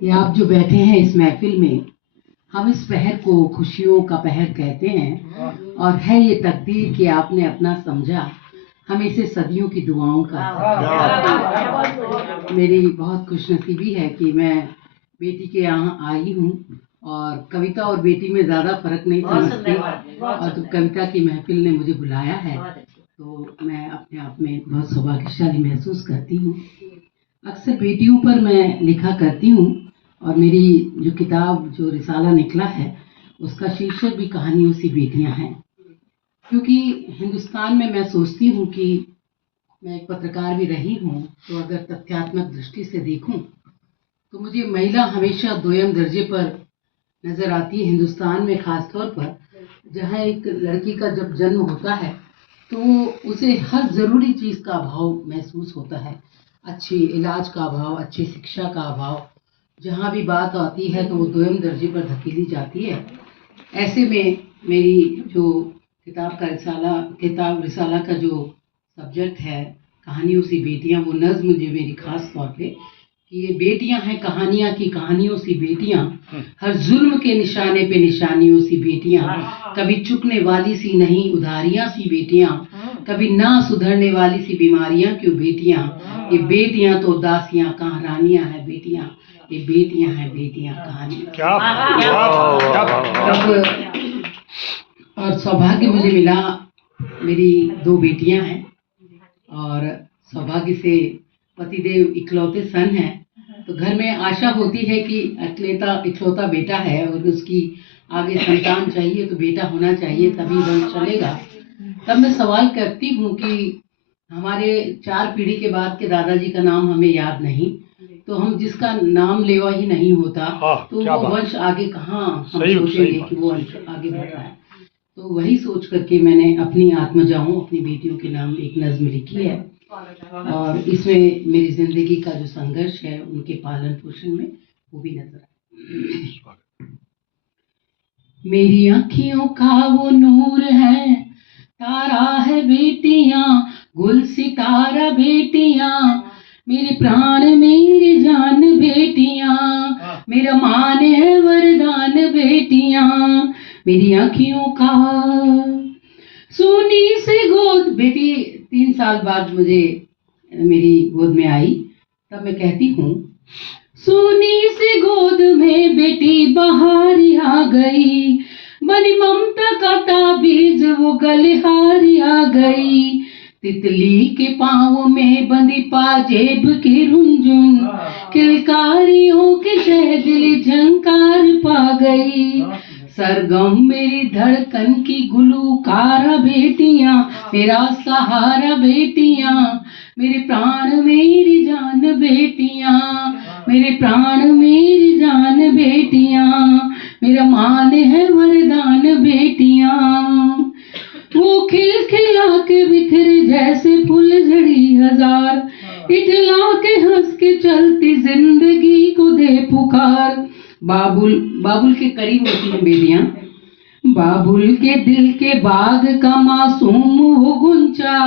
ये आप जो बैठे हैं इस महफिल में, हम इस पहर को खुशियों का पहर कहते हैं और है ये तकदीर कि आपने अपना समझा, हम इसे सदियों की दुआओं का। मेरी बहुत खुशनसीबी है कि मैं बेटी के यहाँ आई हूँ और कविता और बेटी में ज़्यादा फर्क नहीं समझती, और तो कविता की महफिल ने मुझे बुलाया है तो मैं अपने आप में बहुत सौभाग्यशाली महसूस करती हूँ। अक्सर बेटियों पर मैं लिखा करती हूँ और मेरी जो किताब जो रिसाला निकला है उसका शीर्षक भी कहानियों सी बेटियां हैं, क्योंकि हिंदुस्तान में मैं सोचती हूँ कि मैं एक पत्रकार भी रही हूँ, तो अगर तथ्यात्मक दृष्टि से देखूँ तो मुझे महिला हमेशा दोयम दर्जे पर नजर आती है हिंदुस्तान में, खासतौर पर जहाँ एक लड़की का जब जन्म होता है तो उसे हर ज़रूरी चीज़ का अभाव महसूस होता है, अच्छे इलाज का अभाव, अच्छी शिक्षा का अभाव। जहाँ भी बात आती है तो वो दोयम दर्जे पर धकेली जाती है। ऐसे में मेरी जो किताब रिसाला का जो सब्जेक्ट है कहानियों सी बेटियां, वो नज्म जो मेरी खास तौर पे कि ये बेटियां हैं कहानियां की कहानियों सी बेटियां, हर जुल्म के निशाने पे निशानियों सी बेटियां, कभी चुकने वाली सी नहीं उधारियां सी बेटियां, कभी ना सुधरने वाली सी बीमारियां क्यों बेटियां, ये बेटियां तो दासियां कहाँ रानियां हैं बेटियां, ये बेटियां हैं बेटियां कहानियां। और सौभाग्य मुझे मिला, मेरी दो बेटियां हैं और सौभाग्य से पतिदेव इकलौते सन हैं, तो घर में आशा होती है कि इकलौता बेटा है और उसकी आगे संतान चाहिए तो बेटा होना चाहिए तभी वंश चलेगा। तब मैं सवाल करती हूँ कि हमारे 4 पीढ़ी के बाद के दादाजी का नाम हमें याद नहीं, तो हम जिसका नाम लेवा ही नहीं होता तो वो वंश आगे कहाँ हम सोचेंगे कि वो वंश आगे बढ़ रहा है। तो वही सोच करके मैंने अपनी आत्मजाओं अपनी बेटियों के नाम एक नज्म लिखी है और इसमें मेरी जिंदगी का जो संघर्ष है उनके पालन पोषण में वो भी नजर आए। मेरी आँखियों का वो नूर है, तारा है बेटियां, गुल सितारा बेटियां, मेरे प्राण मेरी जान बेटियां, मेरा मान है वरदान बेटियां, मेरी आँखियों का सोनी से गोद। बेटी 3 साल बाद मुझे मेरी गोद में आई, तब मैं कहती हूँ सोनी से गोद में बेटी बाहर आ गई, बनी ममता का ताबीज वो गलिहारी आ गई, तितली के पाँव में बंदी पाजेब की रुंझुन, किलकारियों के शहदिल झंकार पा गई, सरगम मेरी धड़कन की गुलूकारा बेटियां, मेरा सहारा बेटियां, मेरे प्राण मेरी जान बेटियां, मेरे प्राण मेरी जान बेटियां, मेरा मान है वरदान बेटियां, वो खिलखिला के बिखरे जैसे फुलझड़ी हजार, इठला के हंस के चलती जिंदगी को दे पुकार, बाबुल के करीब होती हैं बेटियां, बाबुल के दिल के बाग का मासूम वो गुंचा,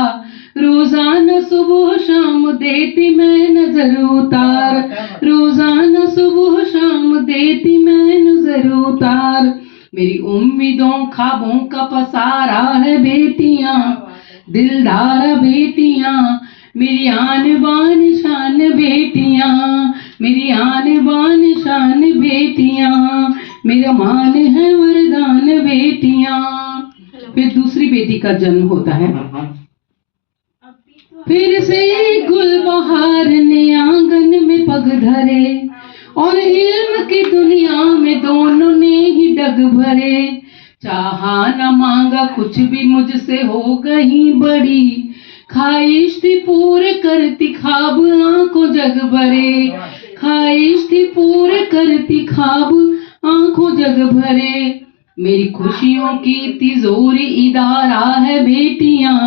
रोजाना सुबह शाम देती मैं नजर उतार, रोजाना सुबह शाम देती मैं नजर उतार, मेरी उम्मीदों ख्वाबों का पसारा है बेटियां, दिलदार बेटियां, मेरी आन बान शान बेटियां, मेरी आन बान शान बेटियां, मेरा मान है वरदान बेटियां। फिर दूसरी बेटी का जन्म होता है, फिर से गुलबहार ने आंगन में पग धरे और इल्म की दुनिया में दोनों ने ही डग भरे, चाहा न मांगा कुछ भी मुझसे हो गई बड़ी, ख्वाहिश थी पूरे करती ख्वाब आंखों जग भरे, ख्वाहिश थी पूरे करती ख्वाब आंखों जग भरे, मेरी खुशियों की तिजोरी इदारा है बेटियां,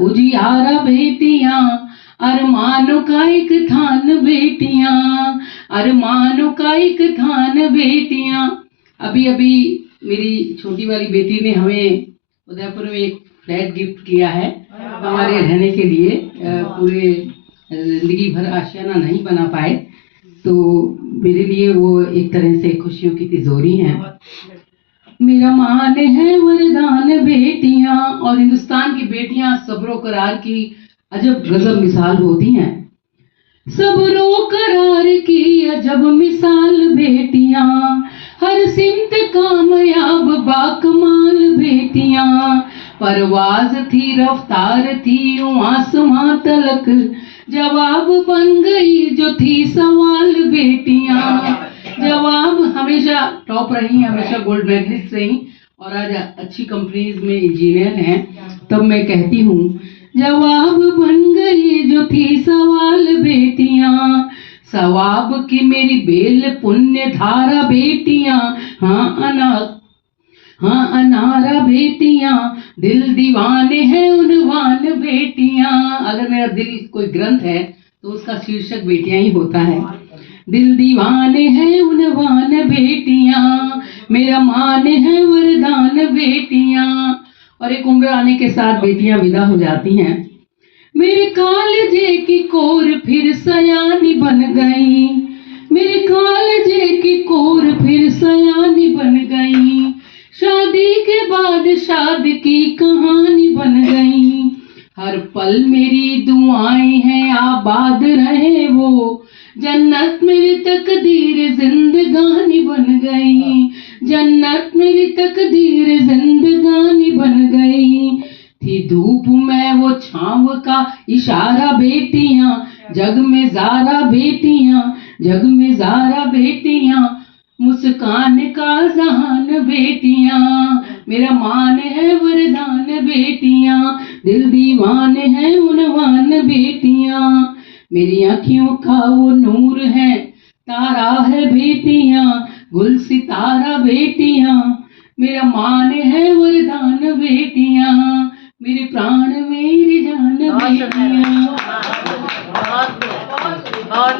उजियारा बेटियां, अरमानों का एक थान बेटियां, अरमानों का एक थान बेटियां। अभी अभी मेरी छोटी वाली बेटी ने हमें उदयपुर में एक फ्लैट गिफ्ट किया है हमारे रहने के लिए, पूरे जिंदगी भर आशियाना नहीं बना पाए तो मेरे लिए वो एक तरह से खुशियों की तिजोरी हैं। मेरा मान है वरदान बेटियां, और हिंदुस्तान की बेटियां सब्रो करार की अजब गजब मिसाल होती हैं। सब्रो करार की अजब मिसाल बेटियां, हर सिमत कामयाब बाकमाल बेटियां। परवाज थी रफ्तार थी यूं आसमां तलक, जवाब बन गई जो थी सवाल बेटियां। जवाब हमेशा टॉप रही, हमेशा गोल्ड मेडलिस्ट रही, और आज अच्छी कंपनीज में इंजीनियर हैं। तब मैं कहती हूँ जवाब बन गई जो थी सवाल बेटियां। सवाब की मेरी बेल पुण्य धारा बेटियां, हाँ अनारा बेटियां, दिल दीवाने हैं उनवान बेटियां। अगर मेरा दिल कोई ग्रंथ है तो उसका शीर्षक बेटियां ही होता है। दिल दीवाने हैं उनवान बेटियां, मेरा मान है वरदान बेटियां। और एक उम्र आने के साथ बेटियां विदा हो जाती हैं। मेरे कालजे की कोर फिर सयानी बन गई, मेरे कालजे की कोर फिर सयानी बन गई। शादी के बाद शादी की कहानी बन गई। हर पल मेरी दुआएं हैं आबाद रहे वो, जन्नत मेरी तकदीर जिंदगानी बन गई। जन्नत मेरी तकदीर जिंदगानी बन गई। थी धूप में वो छांव का इशारा बेटियां, जग में ज़ारा बेटियां, जग में ज़ारा बेटियां। मुस्कान का जहान बेटियां, मेरा मान है वरदान बेटियां। दिल दीवाने हैं उनवान बेटियां। मेरी आँखियों का वो नूर है, तारा है बेटियां, गुल सितारा बेटियां। मेरा मान है वरदान बेटियां, मेरे प्राण